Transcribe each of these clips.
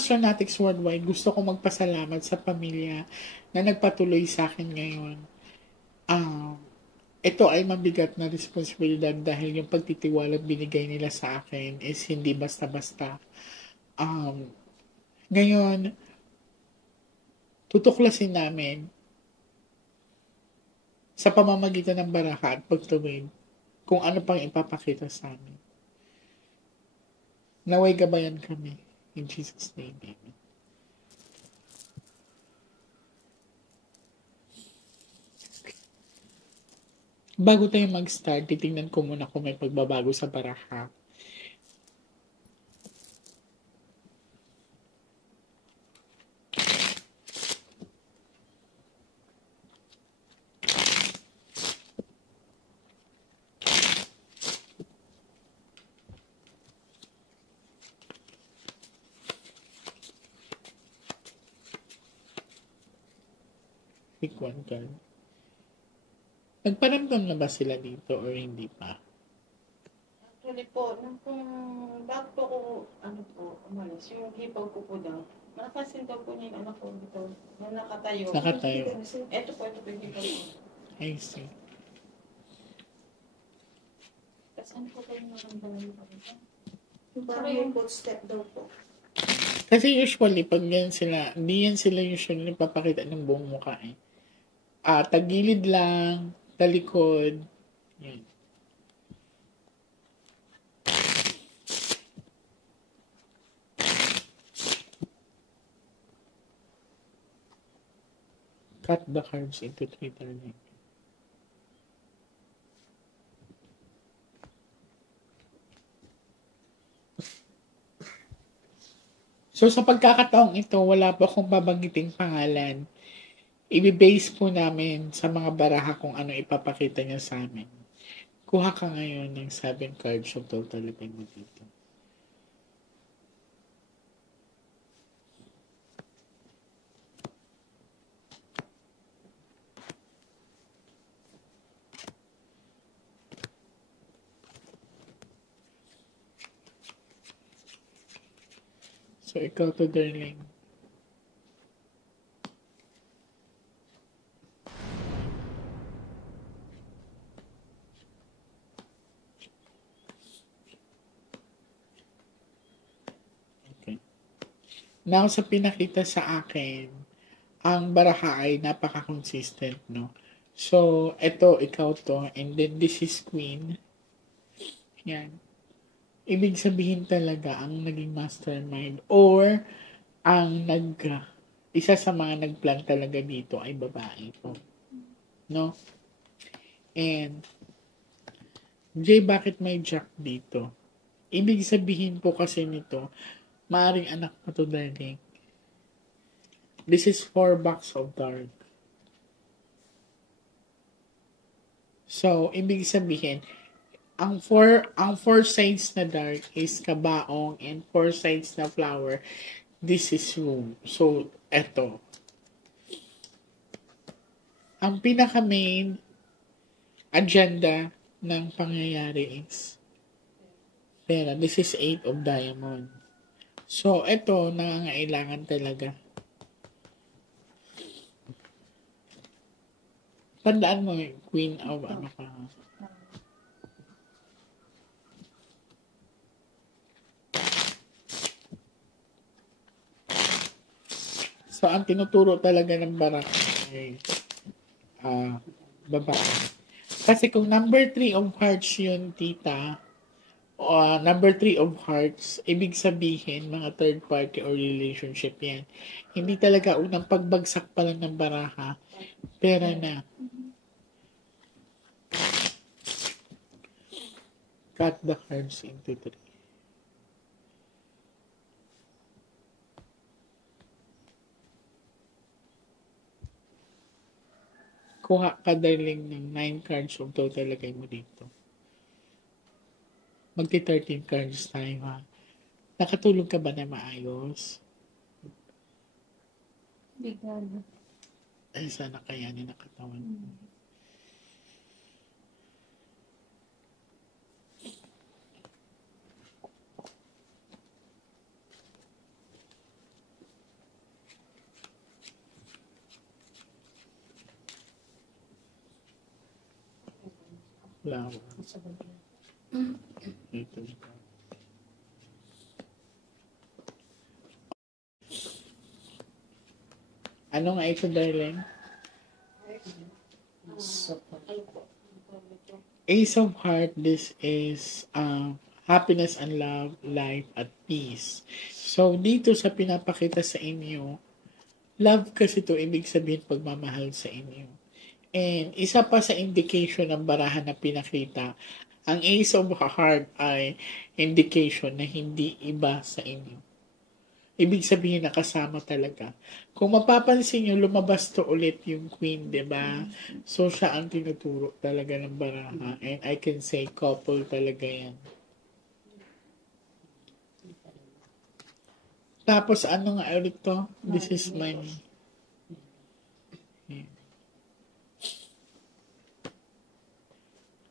Astronauts Worldwide, gusto ko magpasalamat sa pamilya na nagpatuloy sa akin ngayon. Um, Ito ay mabigat na responsibilidad dahil yung pagtitiwala binigay nila sa akin is hindi basta-basta. Um, Ngayon, tutuklasin namin sa pamamagitan ng baraha at pagtuwid kung ano pang ipapakita sa amin. Naway gabayan kami. In Jesus' name, amen. Bago tayo mag-start, titingnan ko muna kung may pagbabago sa baraha. Pick one card. Nagparamdam na ba sila dito or hindi pa? Actually po, bago po ako, umalis, yung hipaw ko po daw, nakasin daw po niya yung anak ko dito, na nakatayo. Nakatayo. Ito po yung hipaw ko. I see. Tapos ano po yung naramdaman ko dito? Yung parang yung footstep daw po. Kasi usually, pag yan sila, hindi yan sila usually papakita ng buong mukha eh. Tagilid lang, talikod. Yan. Cut the cards into 3 turning. So sa pagkakataong ito, wala po akong babanggiting pangalan. I-base po namin sa mga baraha kung ano ipapakita niya sa amin. Kuha ka ngayon ng 7 cards of total ipin mo dito. So ikaw to, darling. Now, sa pinakita sa akin, ang baraha ay napaka-consistent, no? So, ito, ikaw to, and then this is Queen. Yan. Ibig sabihin talaga, ang naging mastermind or ang isa sa mga nagplan talaga dito ay babae po. No? And, Jay, bakit may Jack dito? Ibig sabihin po kasi nito, maaring anak mo to, darling. This is 4 bucks of dark. So, ibig sabihin, ang four sides na dark is kabaong and 4 sides na flower, this is room. So, eto. Ang pinaka-main agenda ng pangyayari is pera. This is 8 of diamond. So, eto, nangangailangan talaga. Tandaan mo, Queen of ano ka. So, ang tinuturo talaga ng barak ay babae. Kasi kung number 3 of hearts yun, tita, number 3 of hearts, ibig sabihin, mga third party or relationship yan. Hindi talaga unang pagbagsak pa lang ng baraha, pera na. Cut the cards into 3. Kuha ka, darling, ng 9 cards of total, lagay mo dito. Magti-13 cards tayo, ha? Nakatulog ka ba na maayos? Bigyan. Ay, sana kayanin ang katawan. Flower. Ito. Ano nga ito, darling? Ace of Heart, this is happiness and love, life at peace. So, dito sa pinapakita sa inyo, love kasi to ibig sabihin pagmamahal sa inyo. And isa pa sa indication ng barahan na pinakita, ang Ace of Heart ay indication na hindi iba sa inyo. Ibig sabihin nakasama talaga. Kung mapapansin nyo, lumabas to ulit yung Queen, di ba? So, siya ang tinuturo talaga ng baraha. And I can say, couple talaga yan. Tapos, ano nga ulit to? This is money.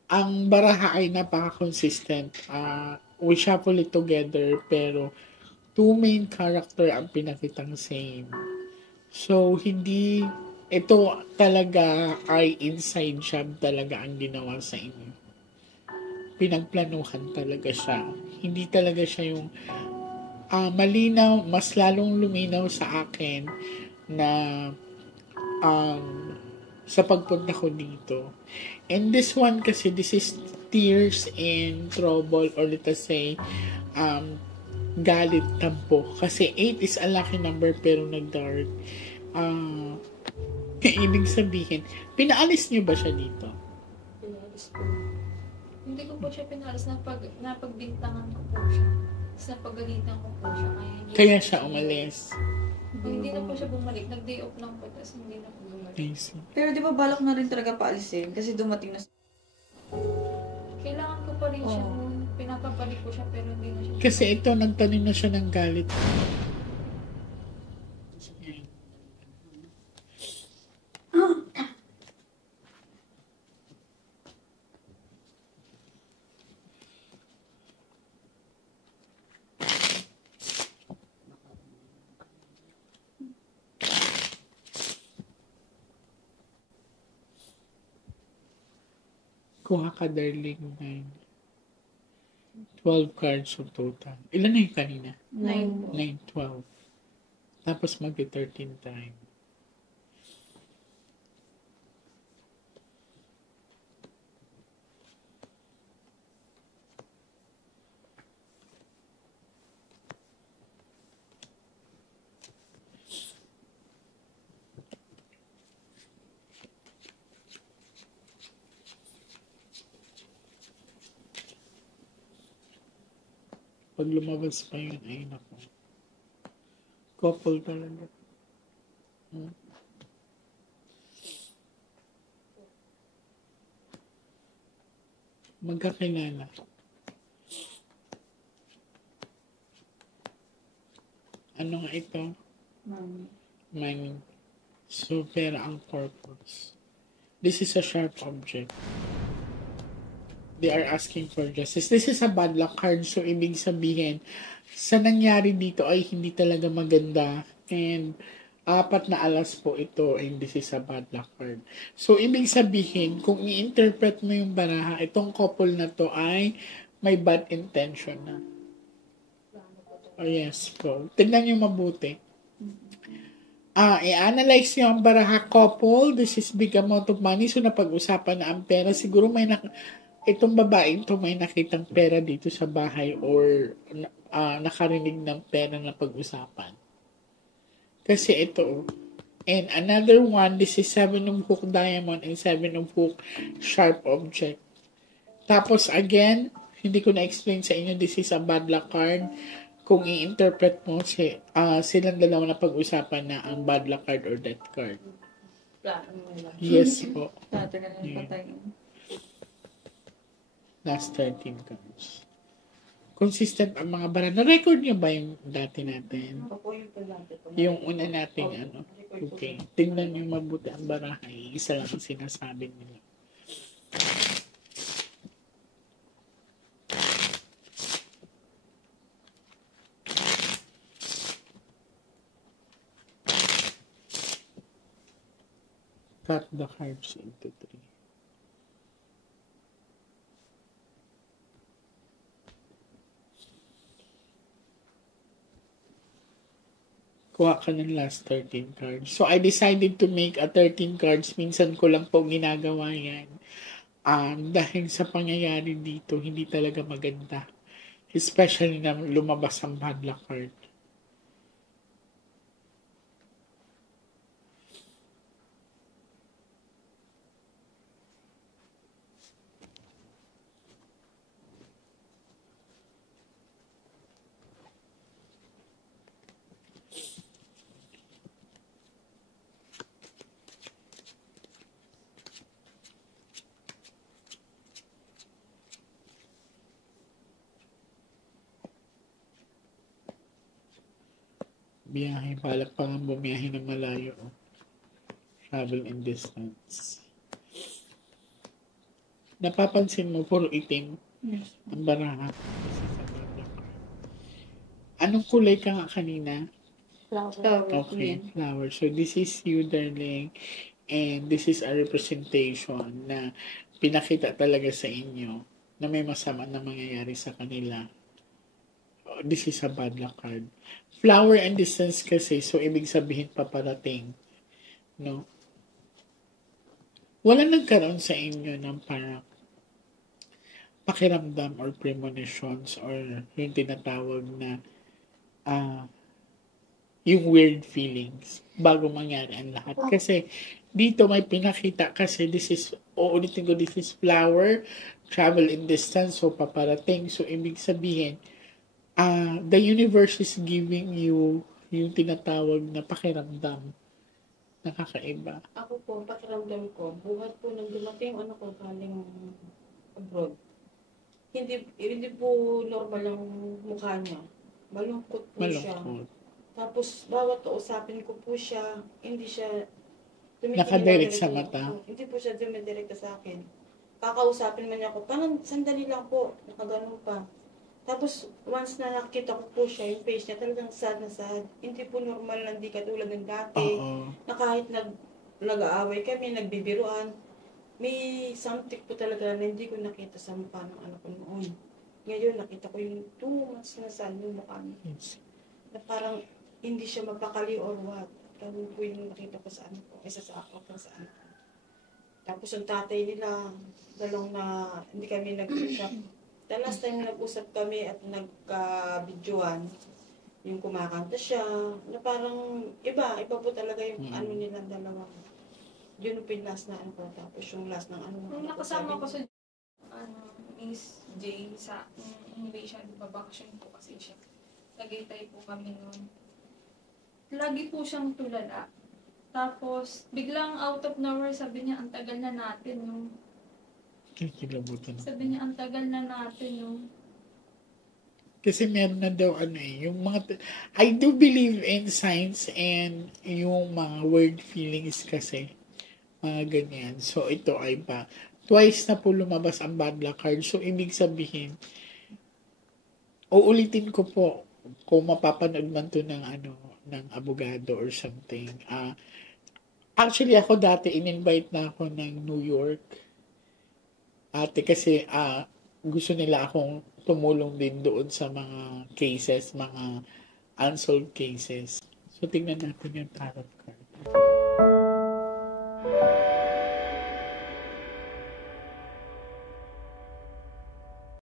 Ang baraha ay napaka-consistent. We shuffle it together, pero two main character ang pinakitang same. So, hindi, ito talaga ay inside job talaga ang ginawa sa inyo. Pinagplanuhan talaga siya. Hindi talaga siya yung malinaw, mas lalong luminaw sa akin na sa pagpunta ko dito. And this one kasi, this is tears and trouble, or let us say, galit, tampo. Kasi 8 is a lucky number pero nag-dark. Ibig sabihin, pinaalis niyo ba siya dito? Pinalis ko. Hindi ko po siya pinalis. Napagbintangan ko po siya. Tapos napagalitan ko po siya. Kaya siya umalis. Hindi na po siya bumalik. Nag-day off lang po. Tapos hindi na po bumalik. I see. Pero di ba balak na rin talaga paalisin? Kasi dumating na... Kailangan ko pa rin siya. Pinapabalik ko siya pero hindi na siya. Kasi ito, nagtanim na siya ng galit. Kuha ka, darling, 12 cards of total. Ilan na yung kanina? 9. 9, 12. Tapos mag-13 time. Pag lumabas pa yun, ay naku. Couple talaga. Magkakilala. Ano nga ito? Money. So, pera ang purpose. This is a sharp object. They are asking for justice. This is a bad luck card. So, ibig sabihin, sa nangyari dito ay hindi talaga maganda. And, 4 na alas po ito. And this is a bad luck card. So, ibig sabihin, kung i-interpret mo yung baraha, itong couple na to ay may bad intention na. Oh, yes po. Tignan nyo mabuti. I-analyze nyo ang baraha couple. This is big amount of money. So, napag-usapan na ang pera. Siguro may itong babaeng to may nakitang pera dito sa bahay or nakarinig ng pera na pag-usapan. Kasi ito. And another one, this is 7 of hook diamond and 7 of hook sharp object. Tapos again, hindi ko na-explain sa inyo, this is a bad luck card. Kung i-interpret mo, silang dalawa na pag-usapan na ang bad luck card or death card. Yes po. Last 13 cards. Consistent ang mga bara. Na-record nyo ba yung dati natin? Yung una nating ano? Okay. Tingnan nyo mabuti ang barahay. Isa lang ang sinasabi nila. Cut the cards into 3. kuha ka ng last 13 cards. So, I decided to make a 13 cards. Minsan ko lang po ginagawa yan. Dahil sa pangyayari dito, hindi talaga maganda. Especially na lumabas ang bad luck card. Biyahe, balak pa nga bumiyahe ng malayo. Travel and distance. Napapansin mo, puro itim Yes. ang baraha. Anong kulay ka nga kanina? Flower. Okay, Queen. flower. So, this is you, darling. And this is a representation na pinakita talaga sa inyo na may masama na mangyayari sa kanila. This is a bad luck card. Flower and distance kasi, so ibig sabihin paparating. No? Wala nagkaroon sa inyo ng parang pakiramdam or premonitions or yung tinatawag na yung weird feelings bago mangyari ang lahat. Kasi dito may pinakita kasi uulitin ko, this is flower, travel in distance, so paparating. So ibig sabihin, the universe is giving you yung tinatawag na pakiramdam. Nakakaiba. Ako po, pakiramdam ko, buhat po nang dumating ano ko galing abroad. Hindi po normal ang mukha niya. Malungkot po siya. Malungkot. Tapos, bawat kausapin ko po siya, hindi siya Nakadirect sa dumidiretso. mata? Hindi po siya dumidirekta sa akin. Kakausapin man niya ako, parang sandali lang po, nakaganon pa. Tapos, once na nakita ko po siya, yung face niya talagang sad na sad. Hindi po normal na hindi katulad ng dati. Oo. Na kahit nag-aaway kami, nagbibiruan, may something po talaga na hindi ko nakita sa mukha ng anak ko noon. Ngayon, nakita ko yung 2 months na sad yung mukha niya. Yes. Na parang hindi siya mapakali or what. Ganun po yung nakita ko sa anak ko. Isa sa ako sa anak ko. Tapos yung tatay nila, dalawang na hindi kami nag-usap. The last time na nag-usap kami at nagka-videoan, yung kumakanta siya, na parang iba po talaga yung ano nilang dalawa. Yun yung last na ano ko, tapos yung last ng ano. Nung nakasama ko sa Miss J sa umuwi siya, di ba, bakasyon po kasi siya. Tagaytay po kami noon. Lagi po siyang tulala. Tapos, biglang out of nowhere, sabi niya, ang tagal na natin, no? Kikilabutan. Sabi niya, ang tagal na natin, no? Kasi meron na daw yung mga, I do believe in science and yung mga word feelings kasi, mga ganyan. So, ito ay twice na po lumabas ang bad luck card. So, ibig sabihin, uulitin ko po, kung mapapanood man to ng ng abogado or something. Actually, ako dati, in-invite na ako ng New York. Ate, kasi, gusto nila akong tumulong din doon sa mga cases, mga unsolved cases. So, tingnan natin yung tarot card.